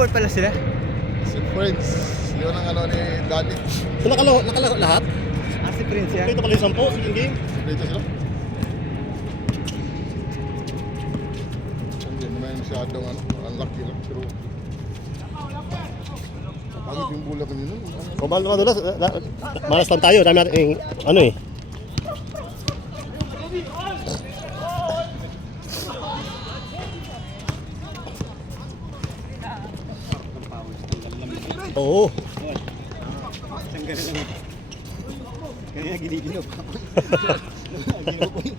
Nag-import pala sila. Si Friends, yun ang ano ni Daddy. So nakalaro lahat? Si Prince yan. Dito pala yung 10 sa game. Dito sila. Hindi naman masyadong ano, unlucky lang. Pero pangit yung bola kanina. O mahal naman doon. Malas lang tayo. Dami natin ano eh. Oo. Tanggalin naman. Kaya giniginaw pa ako. Ginaw ko yung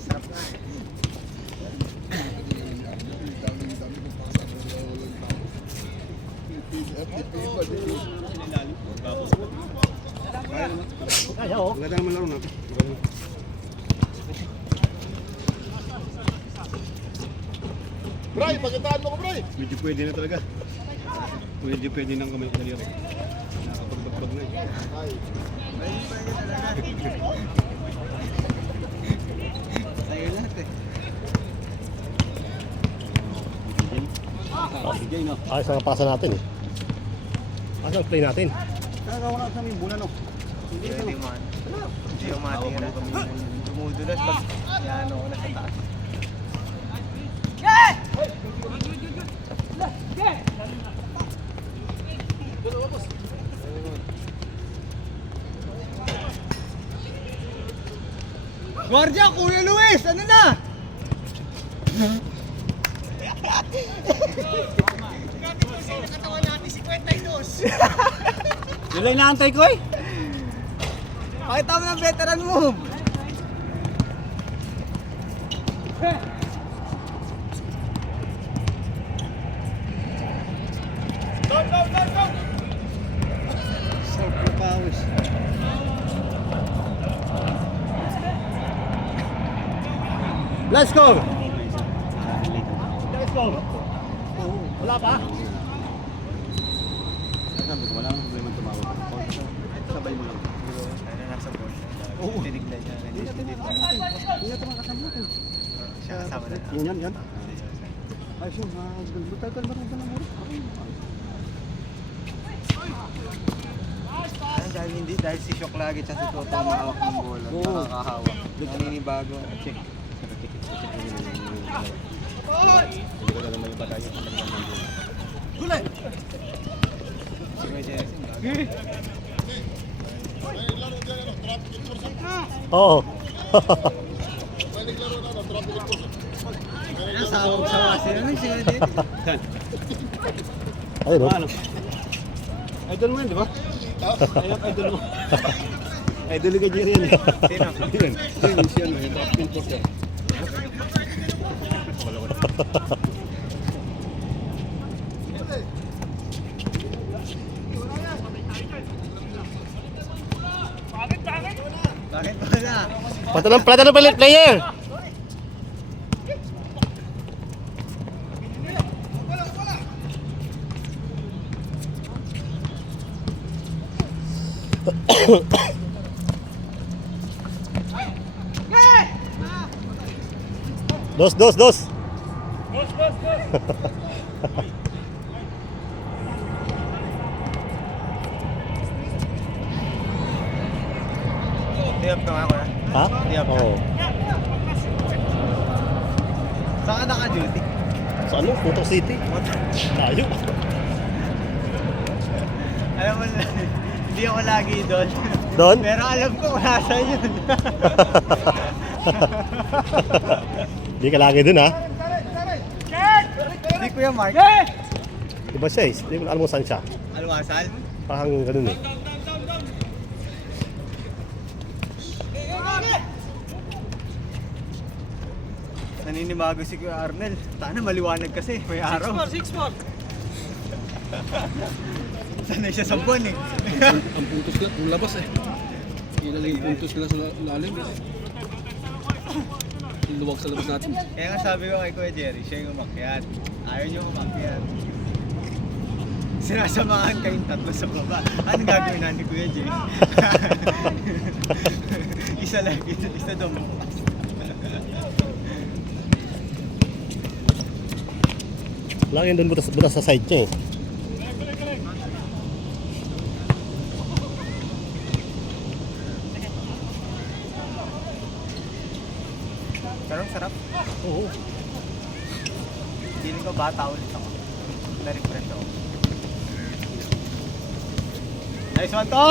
sarap na. Kaya oh. Maganda naman laro natin. Bray, pagkataan mo ko, Bray! Medyo pwede na talaga. Medyo pwede nang kamay ko dito. Nakapagbagbag na eh. Ay. Tayo lahat eh. Bigay no. Ayos ang pasa natin eh. Ayos ang play natin. Nakakawa na sa aming bulan no. Hindi man. Hindi yung mating na dumudulas pag yan ako na sa taas. Guardia, Kuya Luis! Ano na? Yun lang inaantay ko eh. Pakita mo ng veteran move. Sobrang pawis. Let's go! Let's go! Wala pa? Sabi ko, wala kang problema tumawag. Sabay mo lang. Ano nasa board? Oo. Tinignan niya. Hindi natin makasama natin. Siya kasama na. Yan. Ay, siya, magtagal marunong na mura. Dahil hindi, dahil si Shock lagi siya si Toto mahawak ng bola. Oo. Nakakahawak. Naninibago. Check. Hindi ko na naman yung batayan. Gulay! Si May Jerison. Oo. May naglaro na, traffic enforcer. Sawag-sawa sila nun siya din. Ayun oh. Ano? Idol mo yun, di ba? Ayun, idol mo. Idol ka Jerry yan eh. Sino? Yun. Yun, siya no. Yung top pin post yan. Bakit wala? Plata ng player! Dos! Tiyap ka nga ako na. Ha? Tiyap ka. Oo. Saan ka naka-duty? Sa ano? Putok City? Tayo. Alam mo na, hindi ako lagi doon. Doon? Pero alam ko kung nasa yun. Hindi ka lagi dun ha? Hindi Kuya Mark. Iba siya eh. Hindi mo alam kung saan siya. Alwasal? Parang ganun eh. Naninibago si Kuya Arnel. Sana maliwanag kasi, may araw. 6'4". Sanay siya sa buwan eh. Ang puntos nila, yung labas eh. Ilagay yung puntos nila sa lalim. Yung luwag sa labas natin. Kaya nga sabi ko kay Kuya Jerry, siya yung umakyat. Ayaw niyo umakyat. Sinasamahan kayong tatlo sa baba. Ano gagawin na ni Kuya Jerry? Isa lagi, isa dumukas. Lagi doon butas sa side niya eh. Pero ang sarap. Oo. Feeling ko bata ulit ako. Na-refresh ako. Nice one to!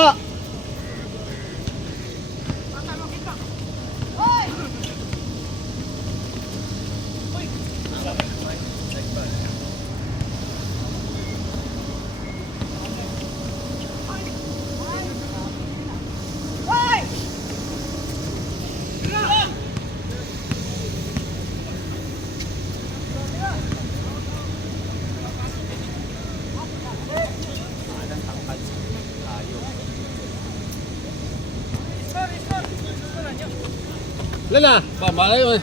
Wala na. Ba, malayo eh.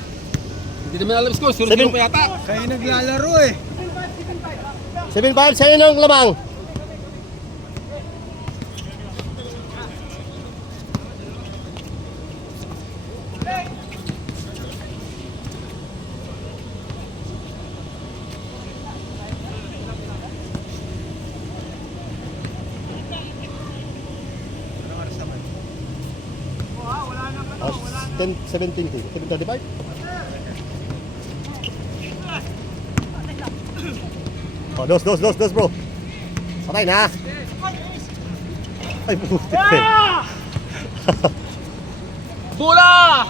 Hindi naman alam score. Sunod Seven. pa yata. Kayo naglalaro eh. 7-5 sa'yo ng lamang. Anong oras naman? 17 7:35. Oh, dos bro. Sabay na. Ay, putik. Bola!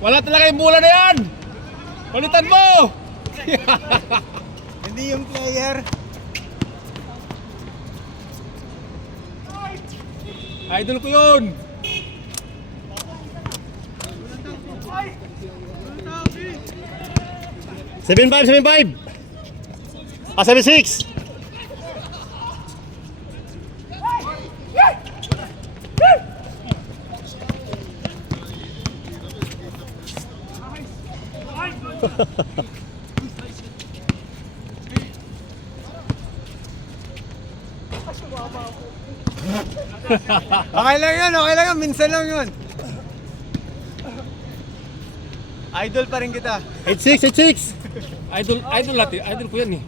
Wala talaga yung bola na yan! Palitan mo! Hindi yung player. Idol ko yun! 7-5. Ah, 7-6. Okay lang yun. Minsan lang yun. Idol pa rin kita. 8-6. Idol natin. Idol ko yan eh.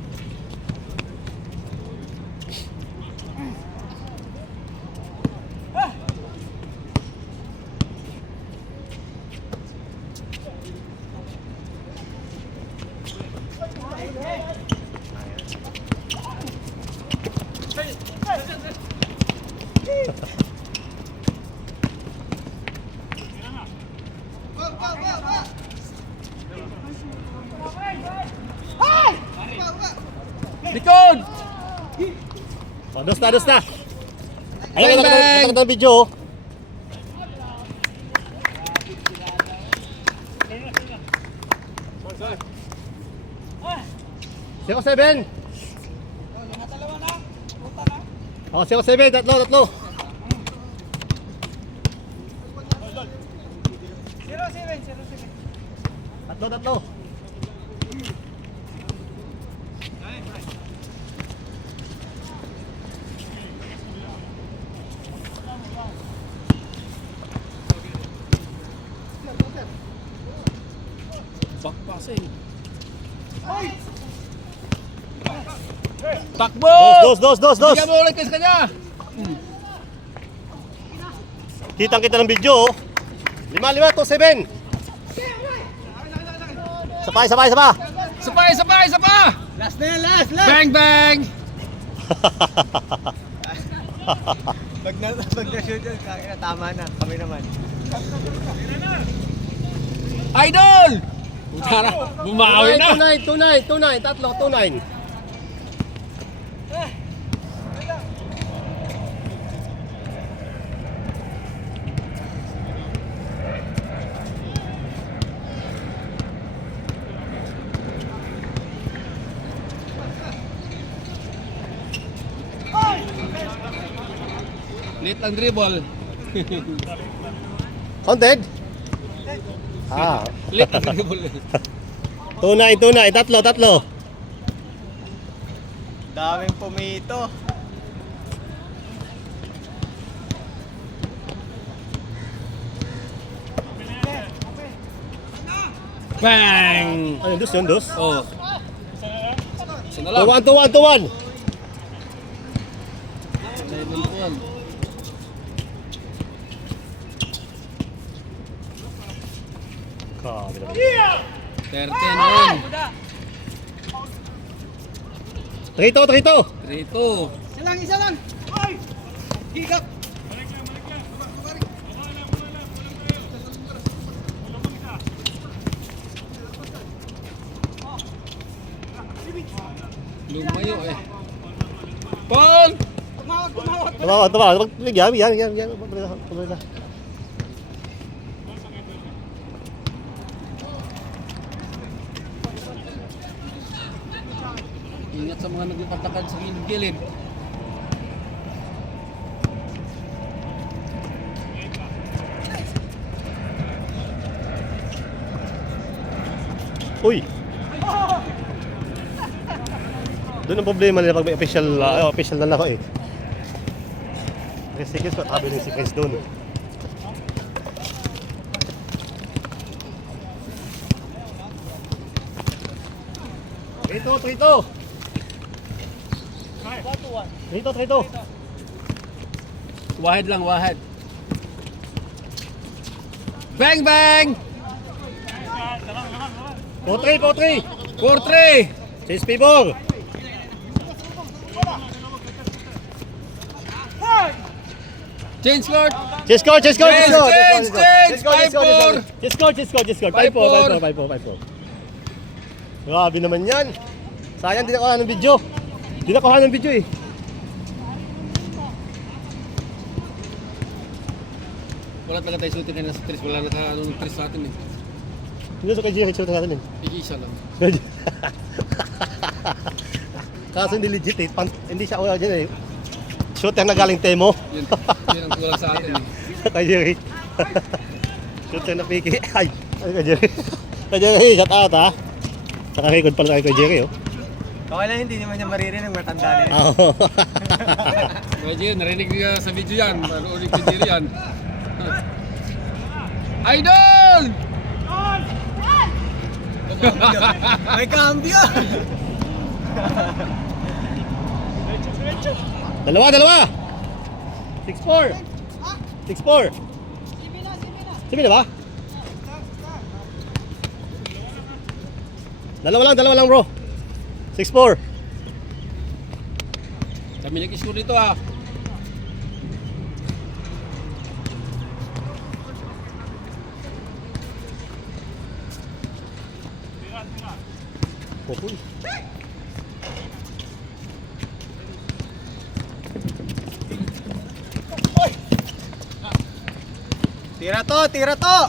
Likod! Oh, dos na. Ayun, Bang, bang! nakita ng video. Oh. Siko 7. Oh, siko 7. Tatlo. 0-7. Tatlo. Backpassing. Takbo! Dos. Bigyan mo ulit kayo sa kanya. Kitang-kita ng video. 5, 2, 7. Sabay. Isa pa! Last na yan, last. Bang, bang! Pag na-shoot yun, tama na. Kami naman. Idol! Tara, bumawi na. 2-9. Tatlo, 2-9. Late lang dribble. Counted? Ah. Late lang dribble. 2-9. Tatlo. Daming pumito. Bang! Ano, dos yun, dos? Oh. Isa na lang. 2-1. Grabe naman. 13 on. Trito. 3-2. Isa lang! Higap! Lumayo eh. Paul! Tumawag. Yan. Pabalik. Ingat sa mga nagpapatakad sa gilid-gilid. Uy! Doon ang problema nila pag may official na laro eh. Kasi seconds pa, tabi ng seconds doon. Trito. Wahid lang, wahid. Bang, bang! 4-3. 4-3! Chase Pibor. Change court! Chase score. Change! 5-4! Chase score. 5-4. Grabe naman yan. Sayang, di nakuha ng video. Eh. Wala talaga tayo shooting kanina sa 3. Wala ng 3 sa atin eh. Hindi sa kay Jerry, shoot natin yun. Isa lang. Kaso hindi legit eh. Hindi siya wala dyan eh. Shoot yung nagaling Temo. Yun ang kulang sa atin eh. Kay Jerry. Shoot yung napiki. Ay, kay Jerry. Kay Jerry, shout out ha. Saka record pala tayo kay Jerry oh. Okay lang, hindi naman niya maririnig, matanda na yun. Oo. Kaya Jay, narinig niya sa video yan. Ulit ko Jay yan. Idol! May cambio! Dalawa. 6-4. 6 na ba? Dalawa lang bro. 6-4. Kami nag-score dito ah. Uy. Tira to!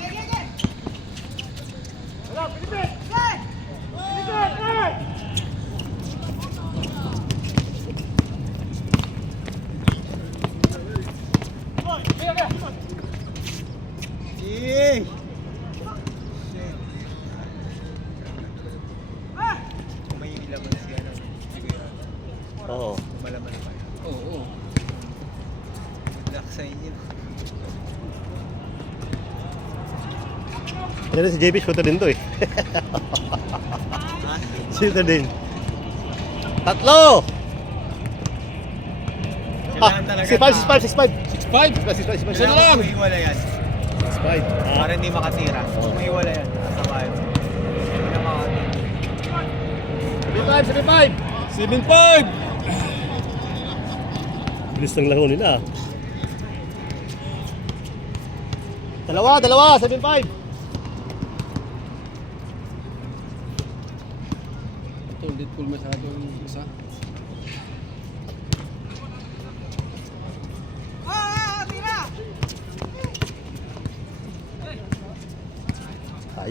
Yay! Kung may ilaman siya ng Oo. malaman pa. Oo. Luck sa inyo. Ano si JB shooter din to eh. Shooter din. Tatlo! Kailangan talaga 6-5. 6-5! Isa na lang! Umiiwala yan. 6-5. Para hindi makatira. Umiiwala yan. Kasama yun. Hindi na makatira. 7-5! Bilis ng laro nila. Dalawa. 7-5. Ito, ulit cool masyado yung isa.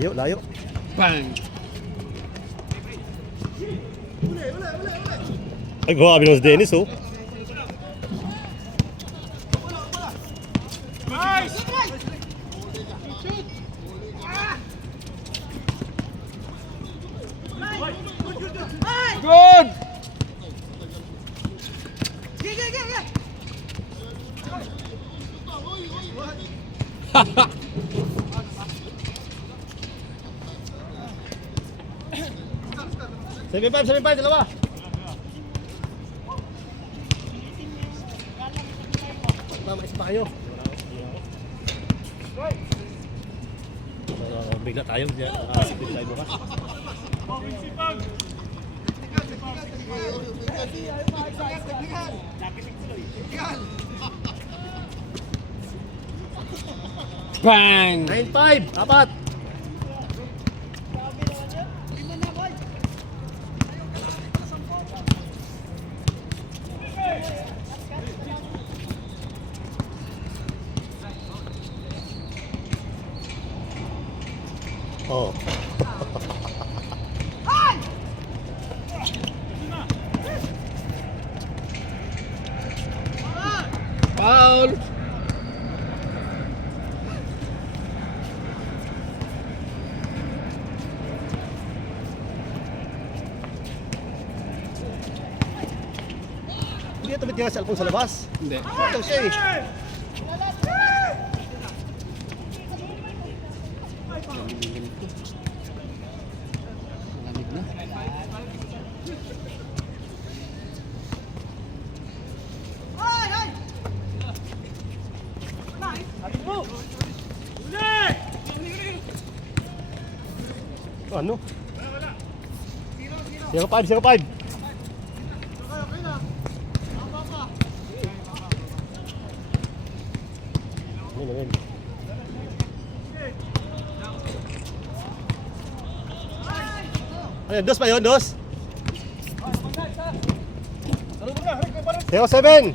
Layo. Bang! Ay, grabe naman si Dennis oh. Good! 7-5, dalawa. Isa pa kayo. Bigla tayo. Nakasipin tayo bukas. Bang! 9-5, apat. Oh. Foul! Hindi ito bitin ang cellphone sa labas. Hindi. Ito siya eh. Lamig na. Ano? 0-5. Ano, dos pa yun, dos? 0-7.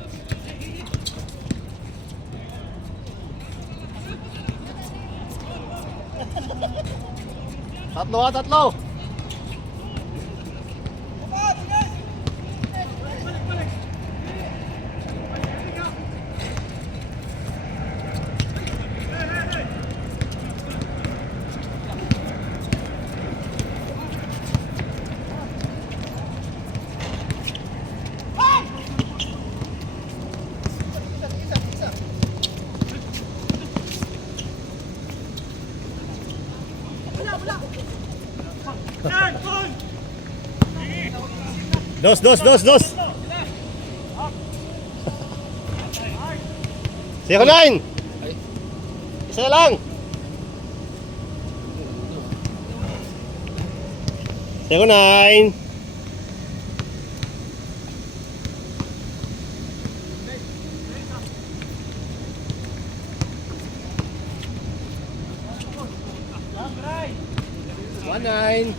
Tatlo. Dos. 0-9. Isa na lang. 0-9. Nine.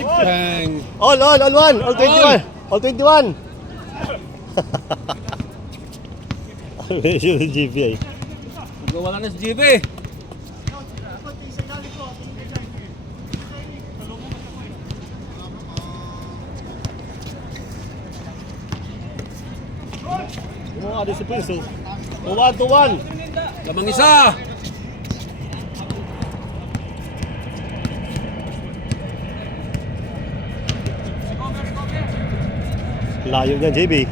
Bang! All 1. All 21. All 21. Yung GPI. Wala na si JP. Yung mga discipline, so 1-1. Lamang isa. Layo niyan, JB.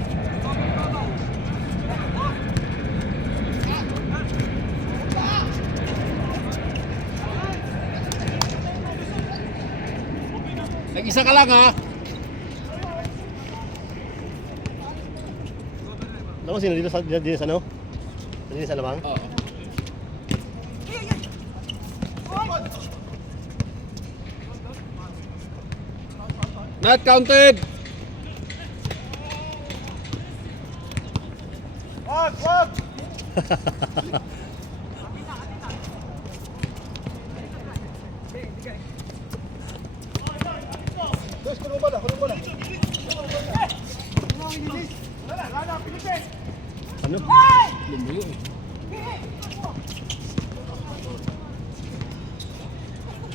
Nag-isa ka lang ha. Alam mo sino dito sa ano? Dito sa lamang? Oo. Not counted. Wag! Dos, kulong bola. Ano? Lumuyo eh.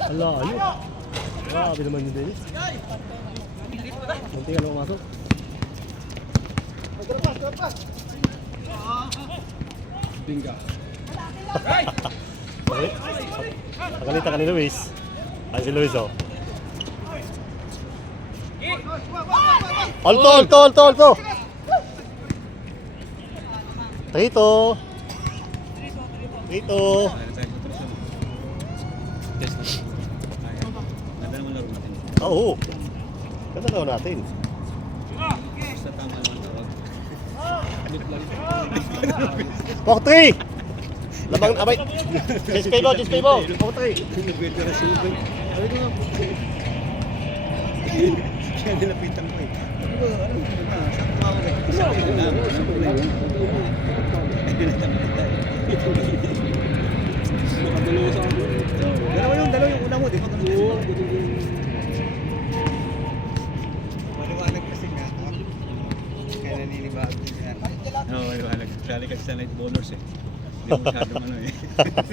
Ala, ano? Grabe naman yun, Dennis. Munti ka lang masok. Terlepas. Binga. Nakalita ka ni Luis. Ay, si Luis, oh. Alto. Trito. Dito. Test na. Ganda naman laro natin. Oo. Ganda daw natin. Basta tama naman tawag. Look lang. Walk 3! Labang, abay. Chase pay mo, chase pay mo. Walk 3. Nag-wait ka na si Ubay. Sabi ko nga, kaya nilapitan ko eh. Sabi ko, ano mo na? Sakto ako eh. Sakto ko na. Nakadalawa sa ako. Dalawa yung una mo, di ba? Oo. Maliwanag kasi nga ako. Kaya naninibago siya. Oo, maliwanag. Sali kasi sa night bowlers eh. Hindi masyadong ano eh.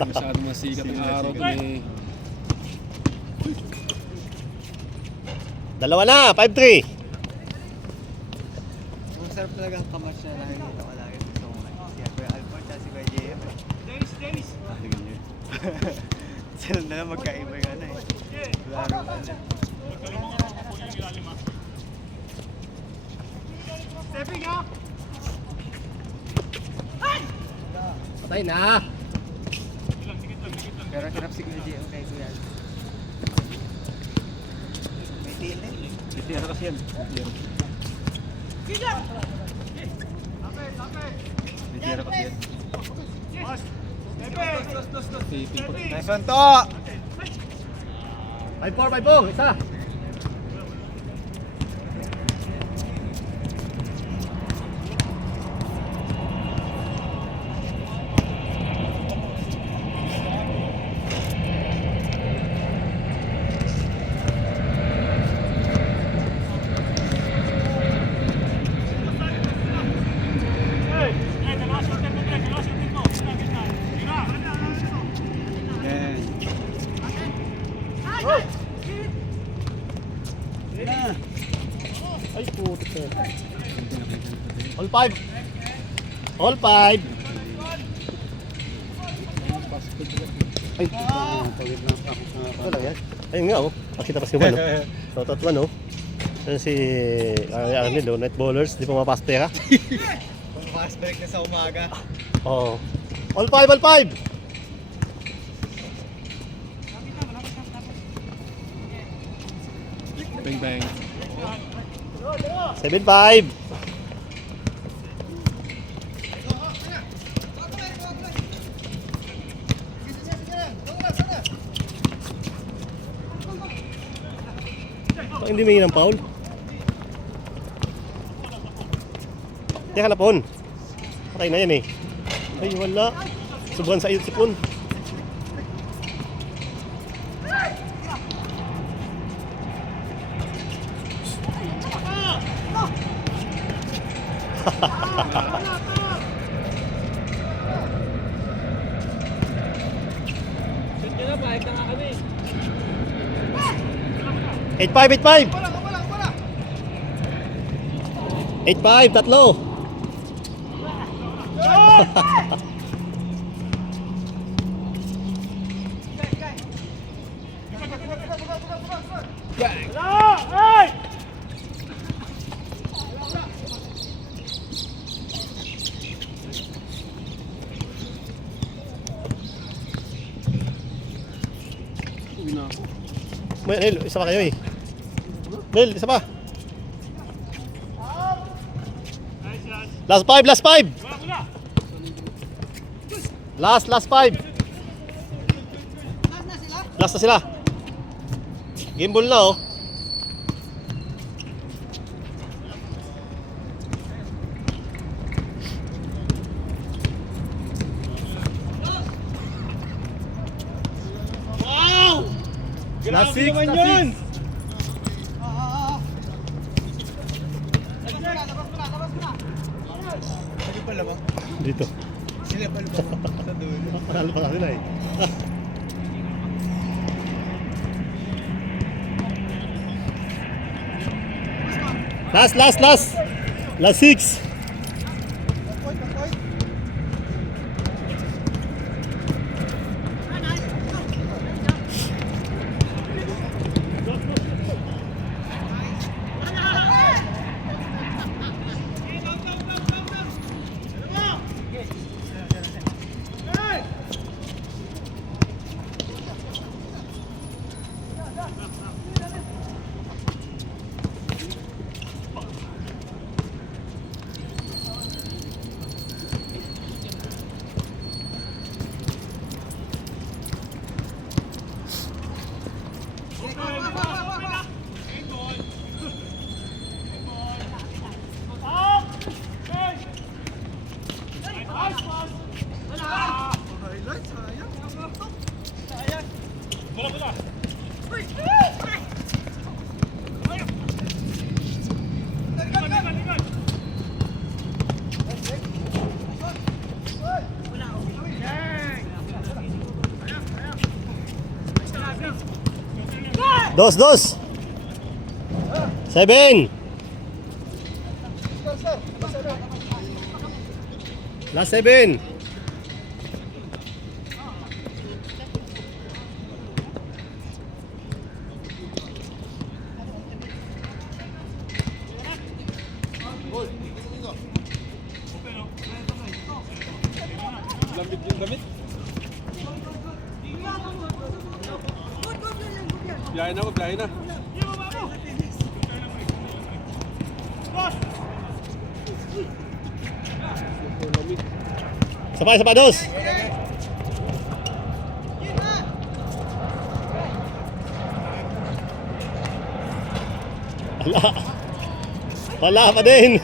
Masyadong masikat ang araw ko eh. Dalawa na, 5-3. Ang sarap talaga ang kamas niya. Nakikita ko lagi sa mga. Si Kuya Alford at si Kuya JF. Ah, tingnan niyo. Sila na lang magkaiba yung ano eh. Laro ka na. Patay na. Pero sarap si Kuya JF kay Kuya Alford. May tila eh. Titira kasi yan. Titira kasi yan. Nice one to! 5-4, 5-4. Isa. Ay, puto. All 5. All 5. Ay, ito lang yan. Ayun nga oh. Pakita pa si Juan oh. So, tatlo no. Yan si Arnel oh. Net bowlers. Di pa mapastera. Fast break na sa umaga. Oo. All 5, all 5. Bang bang. 7-5. Hindi may ng foul. Teka na pon. Patay na yan eh. Ay wala. Subuhan sa iyo sipon. Eight five, 8-5, tatlo. Nel, isa pa kayo eh. Nel, isa pa. Last 5, last 5. Last 5. Last na sila. Game ball na oh. Last 6, last 6. Ano pala ba? Dito. Sila pala ba? Sa dulo. Panalo pa sila eh. Last 6. Dos. 7. Last 7. Lamig yung damit. Biyahe na ako, biyahe na. Sabay, dos. Wala pa din.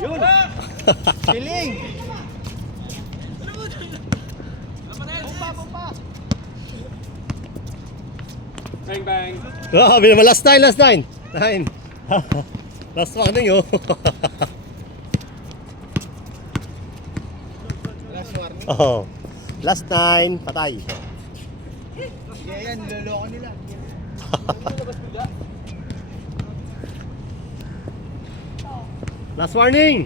Yun! Kiling! Bang bang. Grabe naman, last 9. 9. Last warning oh. Last warning. Oh. Last 9, patay. Sige yan, niloloko nila. Last warning.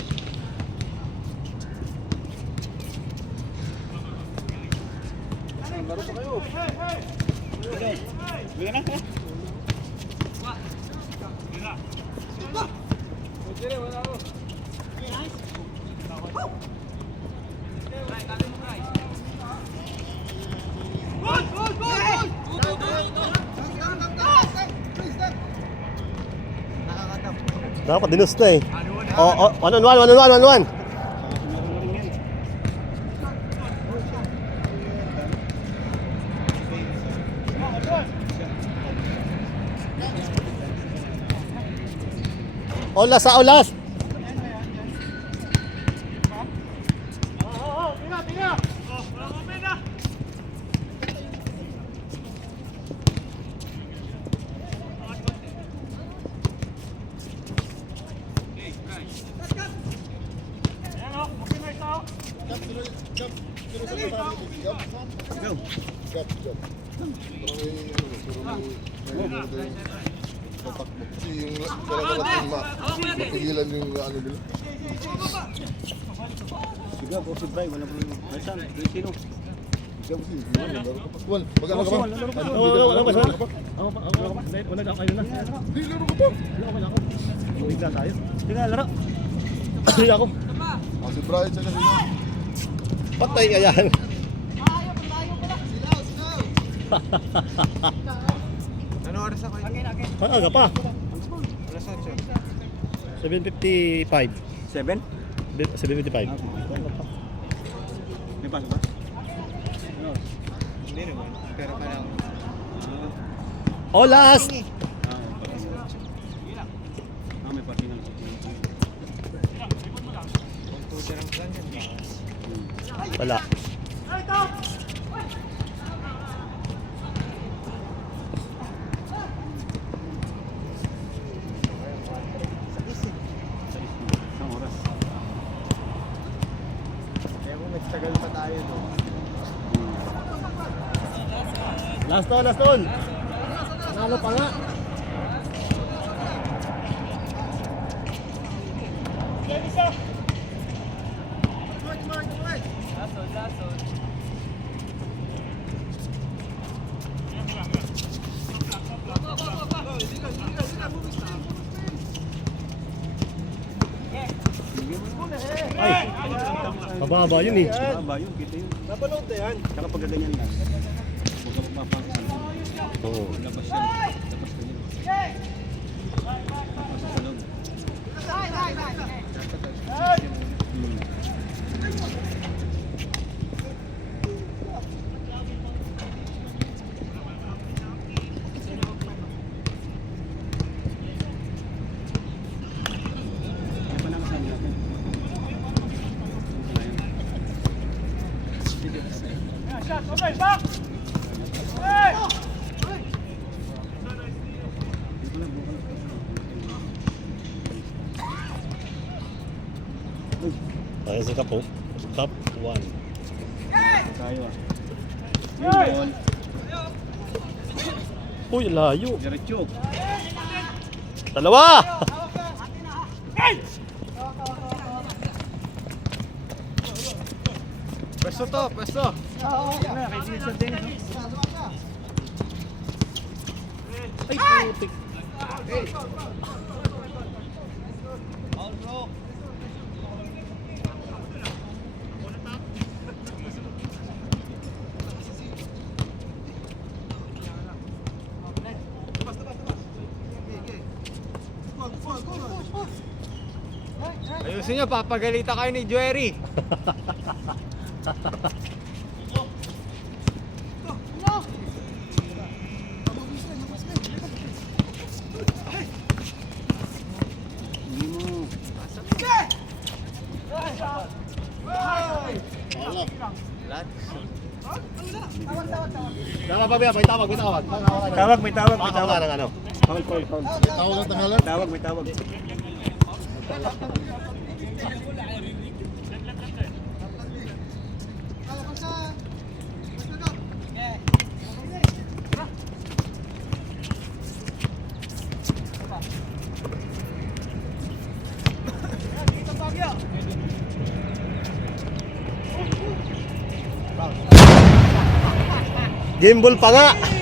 Dapat dinus na eh. Oh, 1-on-1. Olas. Kasi yung talaga natin mapigilan yung ano nila. Sige, go si Bray, wala problema. Saan? Sino? Ikaw kasi, Wal, magkano ka ba? Wala ba? Wala ka kayo na. Hindi, laro ka pa. Bigla tayo. Sige, laro. Hindi ako. Si Brian siya kasi. Patay ka yan. Ano oras ako yun? Aga pa. Alas 8. 7:55. 7? 7:55. May pasok ba? Hindi naman. Pero parang... Olas. May parking na. Computer ang plan yan. Wala. Isang oras. Kaya kung nagtagal pa tayo doon. Last all. Nalo pa nga. Ay, mababa yun eh. Ba yun, kita yun. Napanood na yan. Saka pag ganyan lang. Huwag ka magpapakisan. Oo. Labas yan. Labas ka yun. Labas sa loob. Ano pa naman sabi natin? Shot, okay, back! Hey! Ayan si Kapo. Top 1. Tayo ah. Yung ball. Uy, layo. Diretso. Dalawa! Pwesto to, pwesto. Ay, putik. Ayusin nyo, papagalita kayo ni Jerry. Tama ba, may tawag, may tawag. Tawag, may tawag, may Tawag tawag. ng ano. Tawag ang tangalan. Tawag, may tawag. Gimbal pa nga.